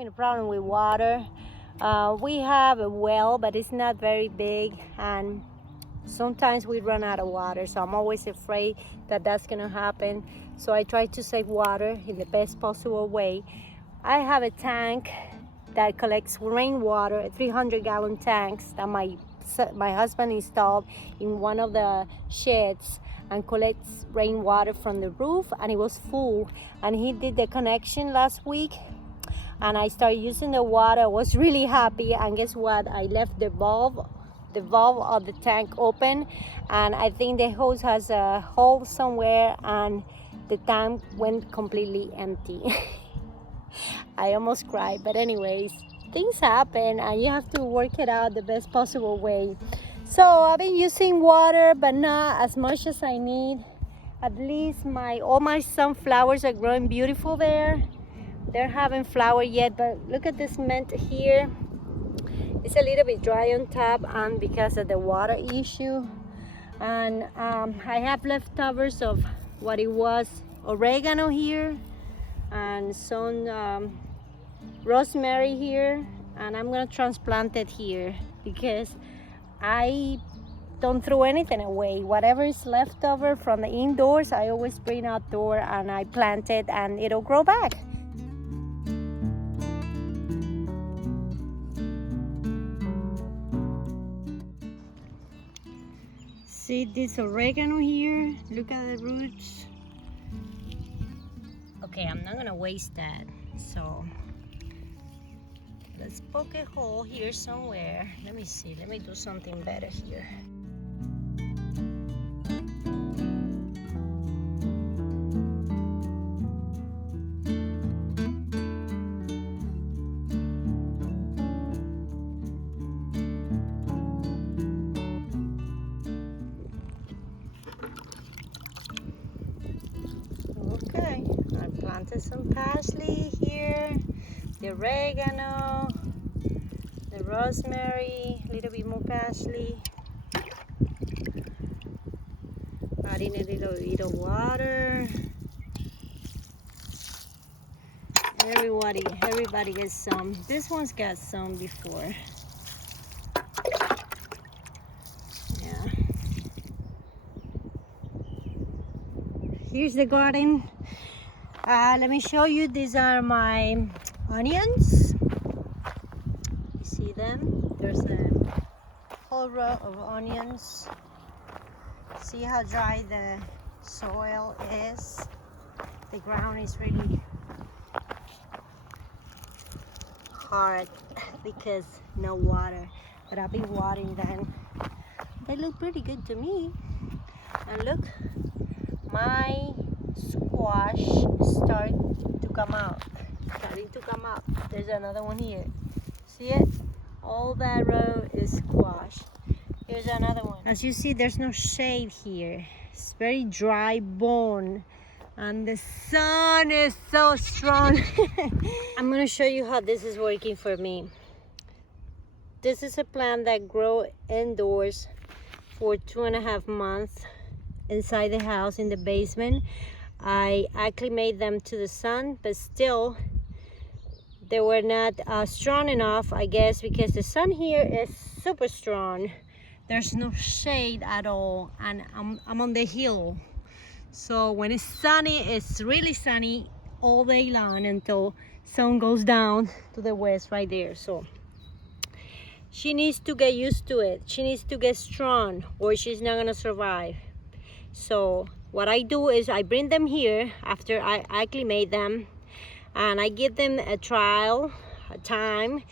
having a problem with water. We have a well, but it's not very big, and sometimes we run out of water, so I'm always afraid that that's gonna happen. So I try to save water in the best possible way. I have a tank that collects rainwater, 300-gallon tanks that my husband installed in one of the sheds and collects rainwater from the roof, and it was full, and he did the connection last week and I started using the water. I was really happy, and guess what? I left the valve of the tank open, and I think the hose has a hole somewhere and the tank went completely empty. I almost cried, but anyways, things happen and you have to work it out the best possible way. So I've been using water, but not as much as I need. At least all my sunflowers are growing beautiful there. They're haven't flowered yet, but look at this mint here. It's a little bit dry on top, and because of the water issue. And I have leftovers of what it was oregano here and some rosemary here, and I'm gonna transplant it here because I don't throw anything away. Whatever is left over from the indoors, I always bring outdoor and I plant it and it'll grow back. See this oregano here? Look at the roots. Okay, I'm not gonna waste that. So let's poke a hole here somewhere. Let me see, let me do something better here. Okay, I planted some parsley here, the oregano, the rosemary, a little bit more parsley. Adding a little bit of water. Everybody gets some. This one's got some before. Yeah. Here's the garden. Let me show you. These are my onions. You see them? There's a whole row of onions. See how dry the soil is? The ground is really hard because no water. But I've been watering them. They look pretty good to me. And look, my squash starting to come out. There's another one here. See it? All that row is squash. Here's another one. As you see, there's no shade here. It's very dry bone, and the sun is so strong. I'm gonna show you how this is working for me. This is a plant that grows indoors for 2.5 months inside the house in the basement. I acclimate them to the sun, but still they were not strong enough, I guess, because the sun here is super strong. There's no shade at all, and I'm on the hill. So when it's sunny, it's really sunny all day long until sun goes down to the west right there. So she needs to get used to it. She needs to get strong or she's not gonna survive. So what I do is I bring them here after I acclimate them, and I give them a trial, a time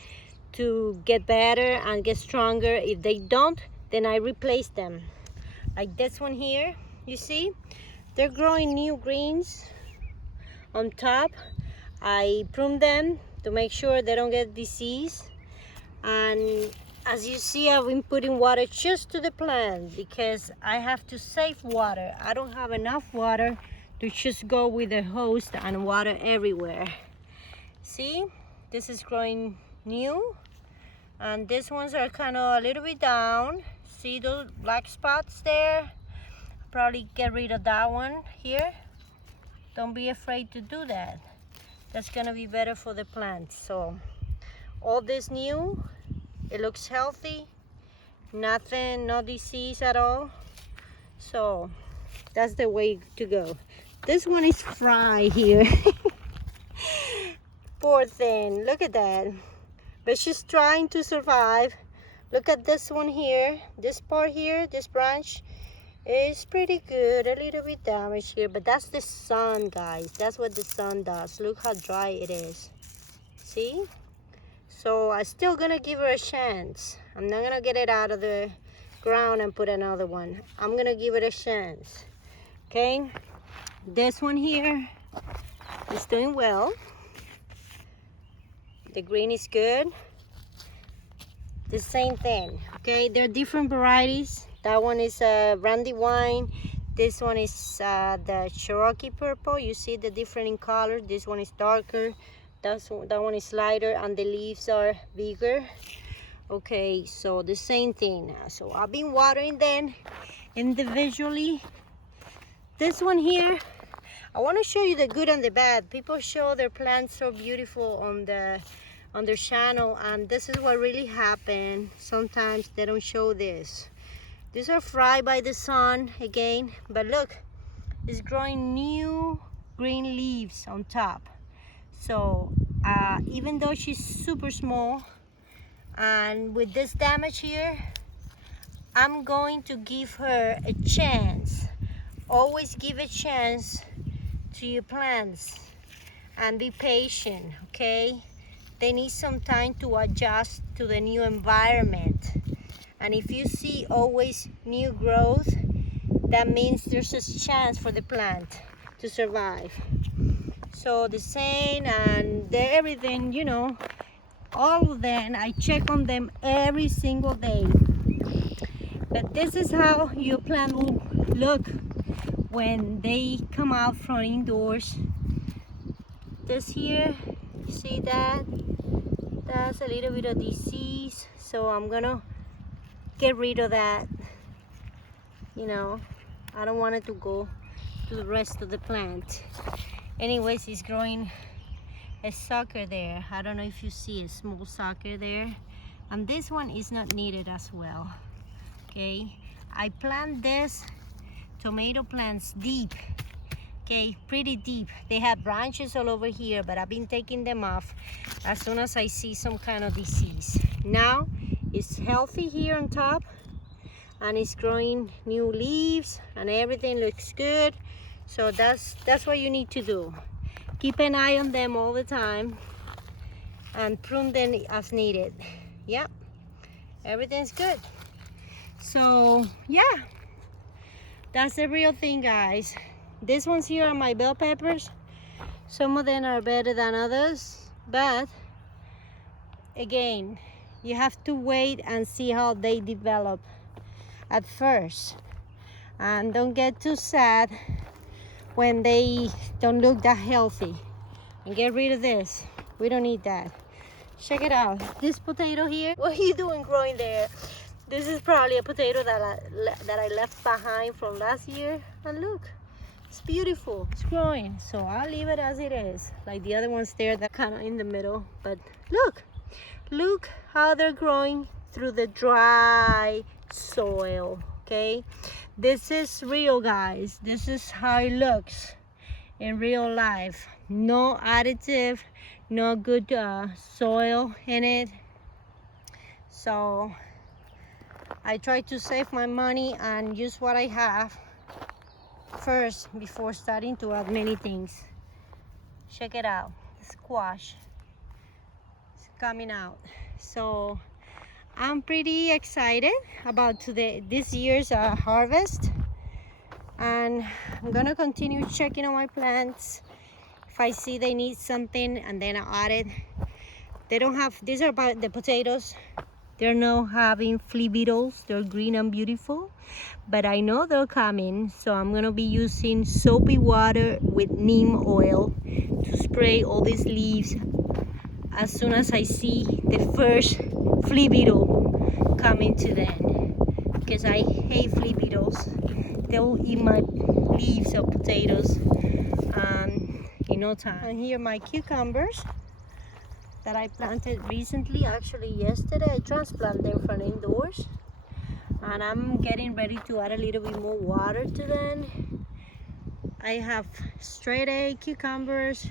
to get better and get stronger. If they don't, then I replace them. Like this one here, you see? They're growing new greens on top. I prune them to make sure they don't get disease. And as you see, I've been putting water just to the plant because I have to save water. I don't have enough water to just go with the hose and water everywhere. See, this is growing new, and these ones are kind of a little bit down. See those black spots there? Probably get rid of that one here. Don't be afraid to do that. That's gonna be better for the plants. So all this new, it looks healthy, nothing, no disease at all. So that's the way to go. This one is fried here. Poor thing, look at that. But she's trying to survive. Look at this one here, this part here, this branch is pretty good. A little bit damaged here, but that's the sun, guys. That's what the sun does. Look how dry it is. See? So I'm still gonna give her a chance. I'm not gonna get it out of the ground and put another one. I'm gonna give it a chance. Okay? This one here is doing well. The green is good. The same thing. Okay, there are different varieties. That one is Brandywine. This one is the Cherokee purple. You see the different in color. This one is darker. That one is lighter, and the leaves are bigger. Okay, so the same thing. So I've been watering them individually. This one here, I want to show you the good and the bad. People show their plants so beautiful on their channel, and this is what really happened. Sometimes they don't show this. These are fried by the sun again, but look, it's growing new green leaves on top. So even though she's super small, and with this damage here, I'm going to give her a chance. Always give a chance to your plants and be patient, okay? They need some time to adjust to the new environment. And if you see always new growth, that means there's a chance for the plant to survive. So the same and everything, you know, all of them, I check on them every single day. But this is how your plant will look when they come out from indoors. This here, you see that? That's a little bit of disease, so I'm gonna get rid of that. You know, I don't want it to go to the rest of the plant. Anyways, it's growing a sucker there. I don't know if you see a small sucker there. And this one is not needed as well. Okay, I plant this tomato plants deep. Okay, pretty deep. They have branches all over here, but I've been taking them off as soon as I see some kind of disease. Now it's healthy here on top, and it's growing new leaves, and everything looks good. So that's what you need to do. Keep an eye on them all the time and prune them as needed. Yeah, everything's good. So yeah, that's the real thing, guys. These ones here are my bell peppers. Some of them are better than others, but again, you have to wait and see how they develop at first, and don't get too sad when they don't look that healthy. And get rid of this. We don't need that. Check it out. This potato here, what are you doing growing there? This is probably a potato that I left behind from last year, and look, it's beautiful. It's growing. So I'll leave it as it is, like the other ones there that kind of in the middle. But look how they're growing through the dry soil. Okay, this is real, guys. This is how it looks in real life. No additive, no good soil in it. So I try to save my money and use what I have first before starting to add many things. Check it out, the squash is coming out. So I'm pretty excited about this year's harvest, and I'm gonna continue checking on my plants. If I see they need something, and then I'll add it. They don't have, these are about the potatoes. They're not having flea beetles. They're green and beautiful, but I know they're coming, so I'm gonna be using soapy water with neem oil to spray all these leaves as soon as I see the first flea beetle coming to them, because I hate flea beetles. They will eat my leaves of potatoes. no time. And here are my cucumbers that I planted recently. Actually yesterday I transplanted them from indoors, and I'm getting ready to add a little bit more water to them. I have straight A cucumbers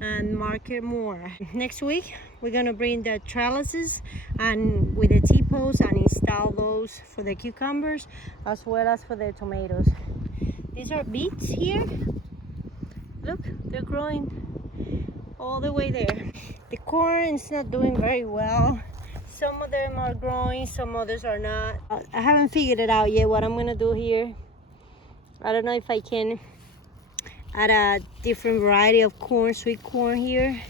and market more. Next week we're gonna bring the trellises and with the T-posts and install those for the cucumbers as well as for the tomatoes. These are beets here. Look, they're growing all the way there. The corn is not doing very well. Some of them are growing, some others are not. I haven't figured it out yet what I'm gonna do here. I don't know if I can add a different variety of corn, sweet corn here.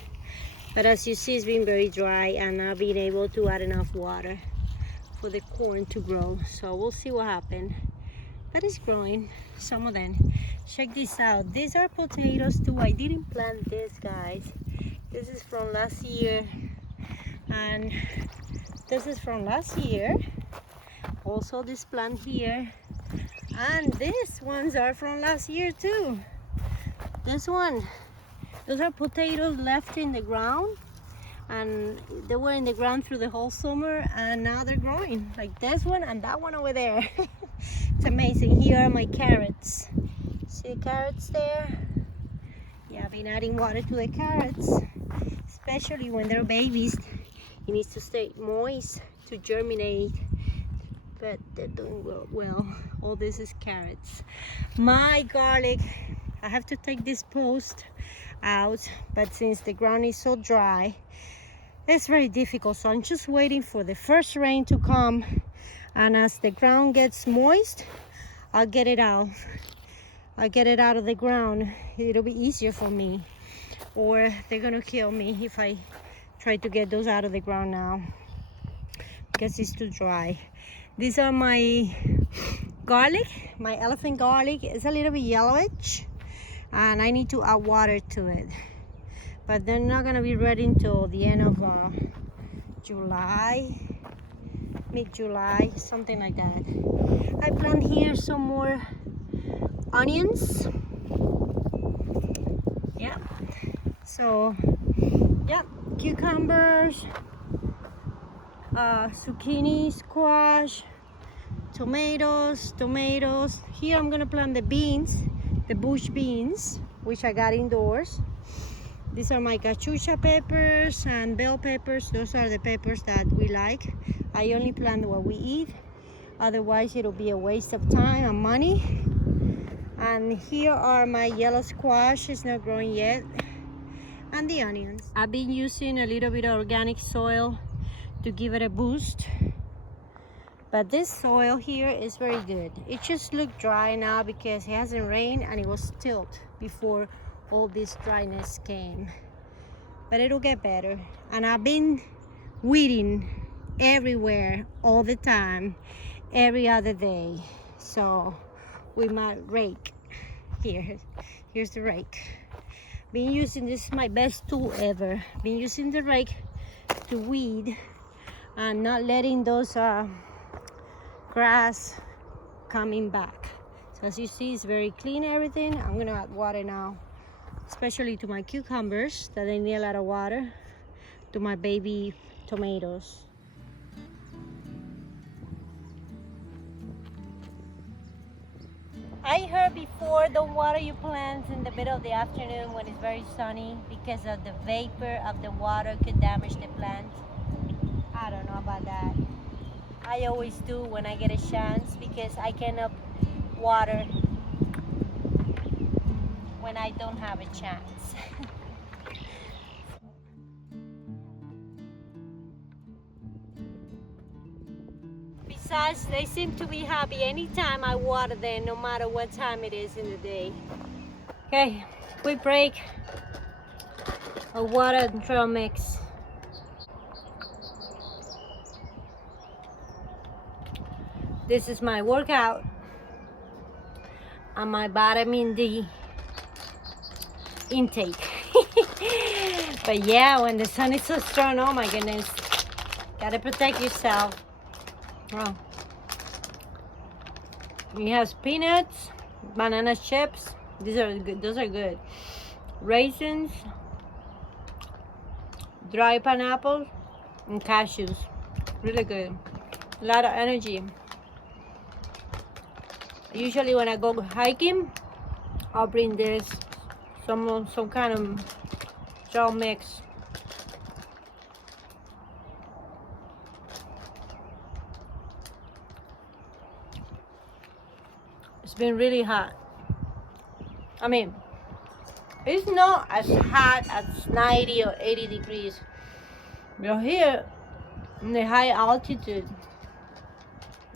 But as you see, it's been very dry and I've been able to add enough water for the corn to grow. So we'll see what happens. But it's growing, some of them. Check this out. These are potatoes too. I didn't plant this, guys. This is from last year. And this is from last year. Also this plant here. And these ones are from last year too. This one, those are potatoes left in the ground, and they were in the ground through the whole summer, and now they're growing like this one and that one over there. It's amazing. Here are my carrots. See the carrots there? Yeah, I've been adding water to the carrots, especially when they're babies. It needs to stay moist to germinate, but they're doing well. All this is carrots. My garlic, I have to take this post out, but since the ground is so dry, it's very difficult. So I'm just waiting for the first rain to come, and as the ground gets moist, I'll get it out. I'll get it out of the ground. It'll be easier for me, or they're gonna kill me if I try to get those out of the ground now because it's too dry. These are my garlic, my elephant garlic. It's a little bit yellowish, and I need to add water to it, but they're not gonna be ready until the end of July, mid-July, something like that. I plant here some more onions. Yeah, so yeah, cucumbers, zucchini, squash, tomatoes. Here I'm gonna plant the beans, the bush beans, which I got indoors. These are my cachucha peppers and bell peppers. Those are the peppers that we like. I only plant what we eat, otherwise it'll be a waste of time and money. And here are my yellow squash. It's not growing yet. And the onions. I've been using a little bit of organic soil to give it a boost, but this soil here is very good. It just looked dry now because it hasn't rained and it was tilt before all this dryness came, but it'll get better. And I've been weeding everywhere all the time, every other day. So with my rake here's the rake. Been using this, is my best tool ever. Been using the rake to weed and not letting those grass coming back. So as you see, it's very clean, everything. I'm gonna add water now, especially to my cucumbers that they need a lot of water, to my baby tomatoes. I heard before, don't water your plants in the middle of the afternoon when it's very sunny because of the vapor of the water could damage the plant. I don't know about that. I always do when I get a chance because I cannot water when I don't have a chance. Besides, they seem to be happy anytime I water them, no matter what time it is in the day. Okay, quick break. A water and trail mix. This is my workout and my vitamin D intake. But yeah, when the sun is so strong, oh my goodness, gotta protect yourself. Oh. It has peanuts, banana chips. These are good. Those are good. raisins, dry pineapples, and cashews. Really good. A lot of energy. Usually when I go hiking, I'll bring this, some kind of trail mix. It's been really hot. I mean, it's not as hot as 90 or 80 degrees. But here, in the high altitude,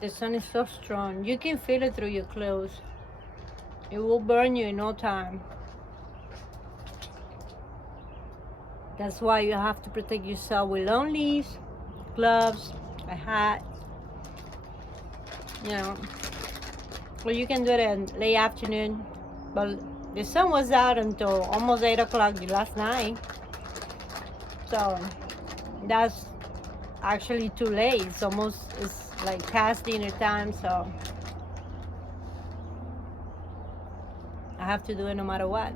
the sun is so strong. You can feel it through your clothes. It will burn you in no time. That's why you have to protect yourself with long sleeves, gloves, a hat. You know, or you can do it in late afternoon. But the sun was out until almost 8 o'clock last night. So that's actually too late. It's like past dinner time, so I have to do it no matter what.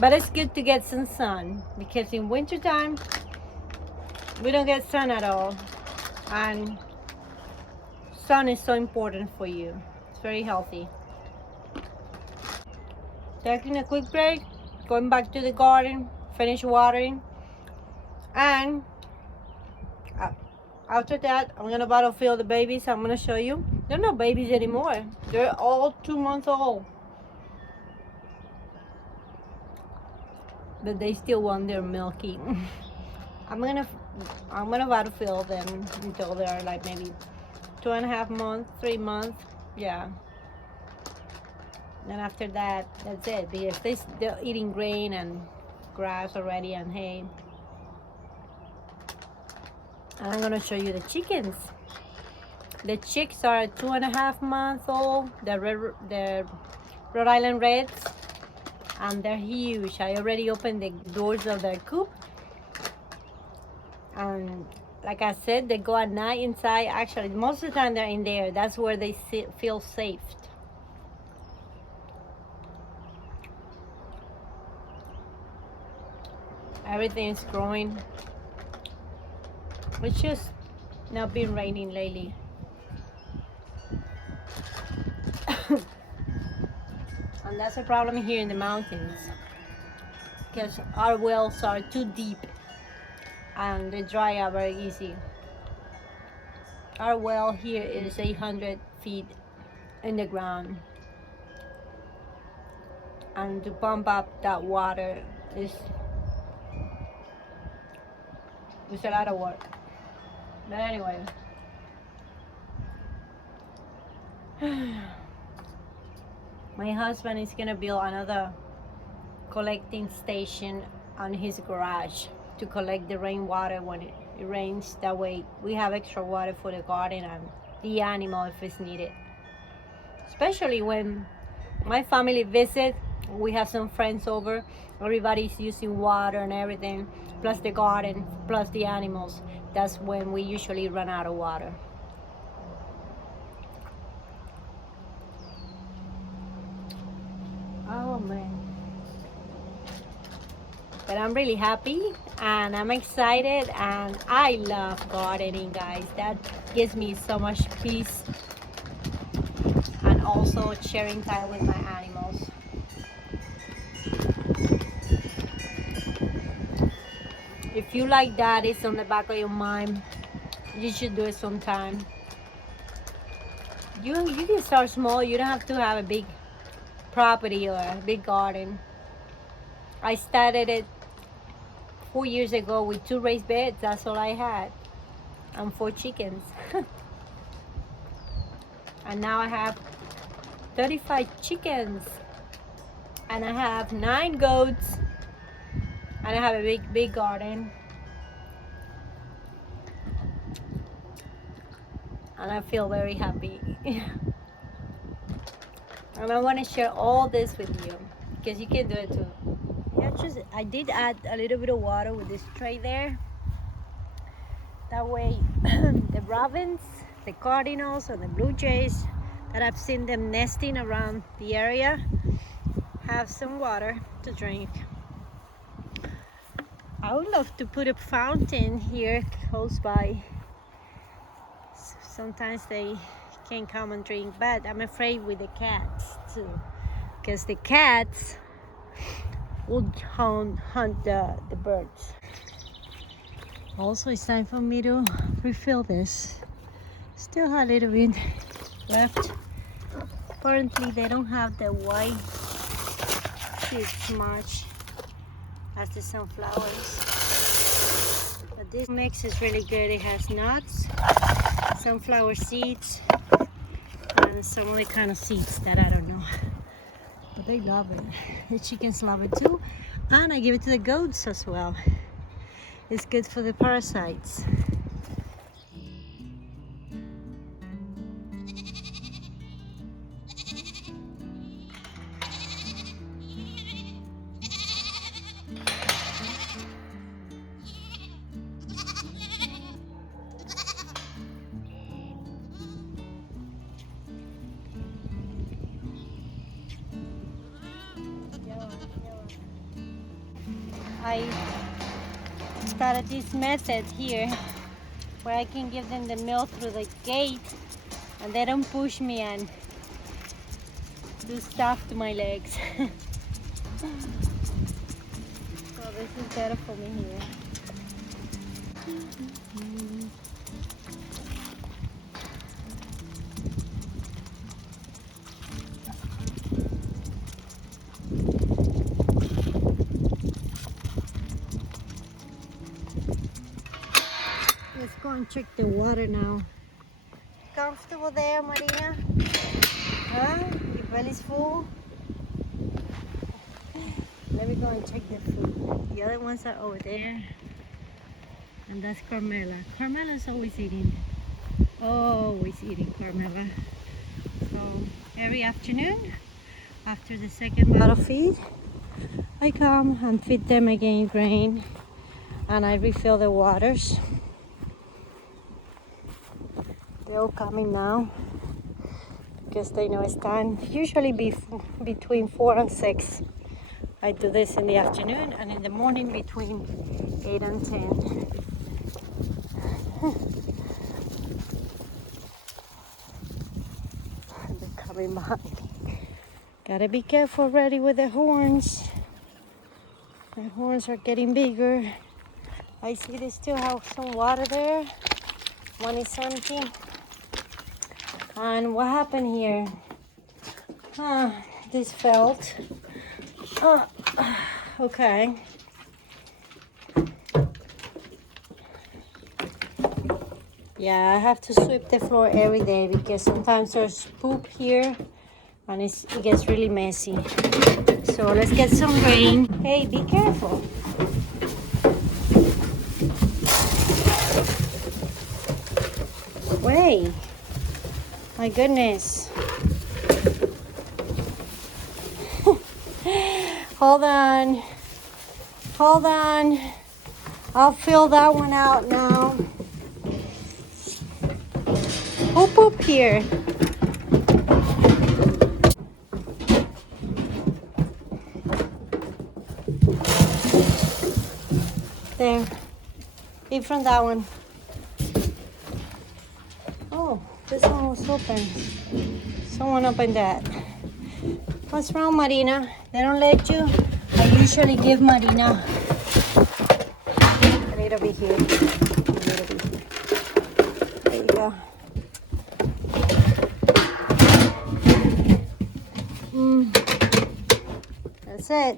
But it's good to get some sun, because in winter time we don't get sun at all, and sun is so important for you. It's very healthy. Taking a quick break, going back to the garden, finish watering, and after that I'm gonna bottle fill the babies. I'm gonna show you. They're not babies anymore. They're all 2 months old. But they still want their milking. I'm gonna bottle fill them until they're like maybe 2.5 months, 3 months, yeah. And after that, that's it, because they're eating grain and grass already and hay. And I'm gonna show you the chickens. The chicks are 2.5 months old. The Rhode Island Reds. And they're huge. I already opened the doors of the coop, and like I said, they go at night inside. Actually, most of the time they're in there. That's where they feel safe. Everything is growing. It's just not been raining lately. And that's a problem here in the mountains, because our wells are too deep and they dry out very easy. Our well here is 800 feet in the ground, and to pump up that water is a lot of work. But anyway, my husband is gonna build another collecting station on his garage to collect the rainwater when it rains. That way we have extra water for the garden and the animal if it's needed. Especially when my family visit, we have some friends over, everybody's using water and everything, plus the garden, plus the animals. That's when we usually run out of water. Oh man. But I'm really happy and I'm excited, and I love gardening, guys. That gives me so much peace, and also sharing time with my animals. If you like that, it's on the back of your mind, you should do it sometime. You can start small. You don't have to have a big property or a big garden. I started it 4 years ago with 2 raised beds. That's all I had, and 4 chickens. And now I have 35 chickens, and I have 9 goats, and I have a big garden. And I feel very happy. And I want to share all this with you, because you can do it too. Yeah, I did add a little bit of water with this tray there. That way the robins, the cardinals, and the blue jays, that I've seen them nesting around the area, have some water to drink. I would love to put a fountain here close by. Sometimes they can come and drink, but I'm afraid with the cats too, because the cats would hunt the birds. Also, it's time for me to refill this. Still have a little bit left. Apparently they don't have the white seeds much as the sunflowers, but this mix is really good. It has nuts, sunflower seeds, and some other kind of seeds that I don't know, but they love it. The chickens love it too, and I give it to the goats as well. It's good for the parasites. I started this method here where I can give them the milk through the gate and they don't push me and do stuff to my legs. So this is better for me here. Let's go and check the water now. Comfortable there, Marina? Huh? Your belly's full? Let me go and check the food. The other ones are over there. And that's Carmela. Carmela's always eating. Always eating, Carmela. So every afternoon, after the second bottle feed, I come and feed them again grain. And I refill the waters. They're all coming now because they know it's time. Usually between 4 and 6. I do this in the afternoon, and in the morning between 8 and 10. They're coming behind me. Gotta be careful already with the horns. The horns are getting bigger. I see they still have some water there. One is empty. And what happened here? This felt. Okay. Yeah, I have to sweep the floor every day because sometimes there's poop here and it gets really messy. So let's get some rain. Hey, be careful. Wait. My goodness. Hold on. Hold on. I'll fill that one out now. Who pooped here? There. Eat from that one. Oh, this one was open. Someone opened that. What's wrong, Marina? They don't let you? I usually give Marina a little bit here. A little bit here. There you go. That's it.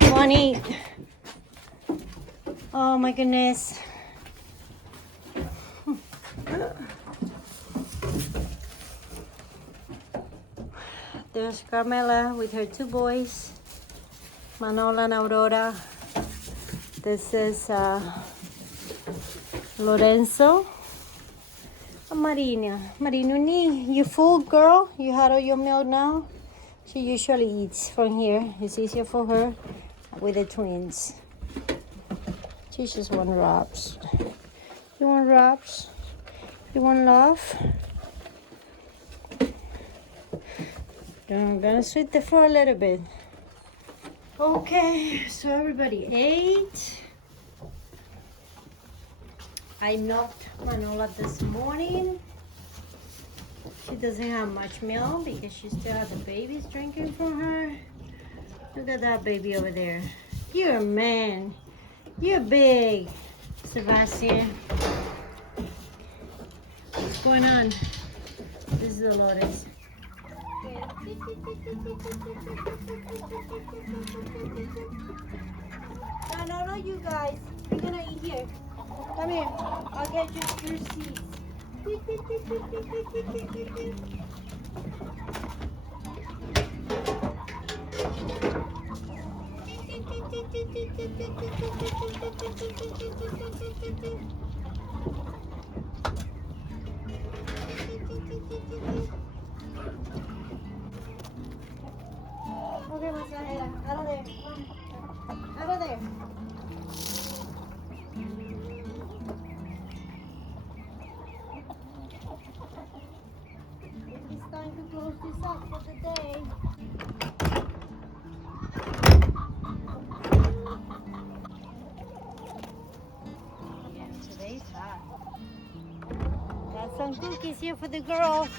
You want to eat? Oh my goodness. There's Carmela with her 2 boys, Manola and Aurora. This is Lorenzo. And Marina. Marina, you full, girl? You had all your milk now? She usually eats from here. It's easier for her with the twins. She just want wraps. You want wraps? You want love? I'm gonna sweep the floor a little bit. Okay, so everybody ate. I milked Manola this morning. She doesn't have much milk because she still has the babies drinking from her. Look at that baby over there. You're a man. You're big, Sebastian. What's going on? This is Dolores. No, you guys. You're gonna eat here. Come here. I'll get your seats. Okay, Masahera, out of there. Out of there. It's time to close this up for the day. Yeah, today's hot. Got some cookies here for the girls.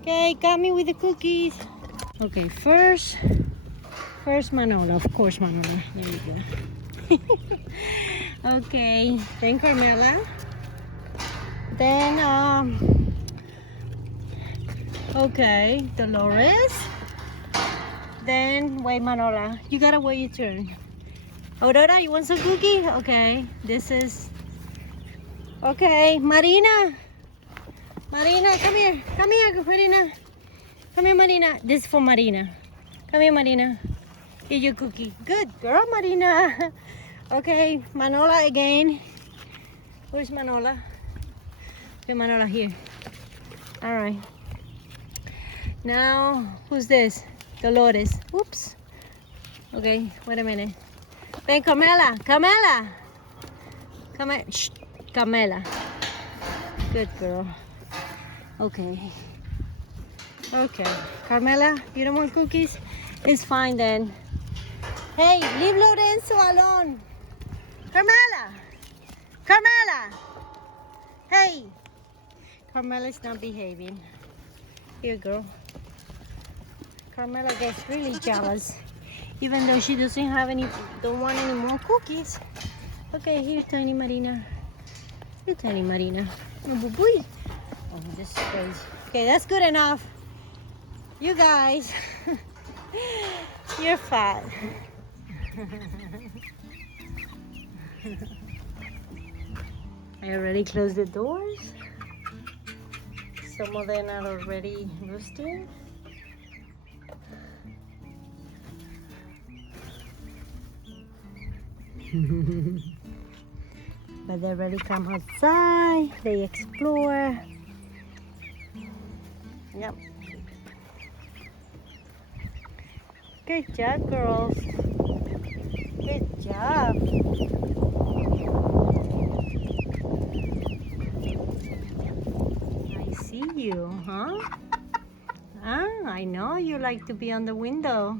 Okay, got me with the cookies. Okay, first Manola, of course Manola. There you go. Okay, then Carmela. Then okay, Dolores. Then wait, Manola. You gotta wait your turn. Aurora, you want some cookie? Okay, this is okay, Marina. Marina, come here. Come here, Marina. Come here, Marina. This is for Marina. Come here, Marina. Eat your cookie. Good girl, Marina. Okay, Manola again. Where's Manola? Okay, Manola here. All right. Now, who's this? Dolores. Oops. Okay, wait a minute. Ven, Carmela. Carmela. Come here. Shh. Carmela. Good girl. Okay. Okay. Carmela, you don't want cookies? It's fine then. Hey, leave Lorenzo alone. Carmela. Carmela. Hey. Carmela's not behaving. Here, girl. Carmela gets really jealous, even though she doesn't have any, don't want any more cookies. Okay, here, tiny Marina. Here, tiny Marina. Oh, boo-boo. Oh, this is crazy. Okay, that's good enough. You guys, you're fat. I already closed the doors. Some of them are already roosting. But they already come outside, they explore. Yep. Good job, girls. Good job. I see you, huh? Ah, I know you like to be on the window.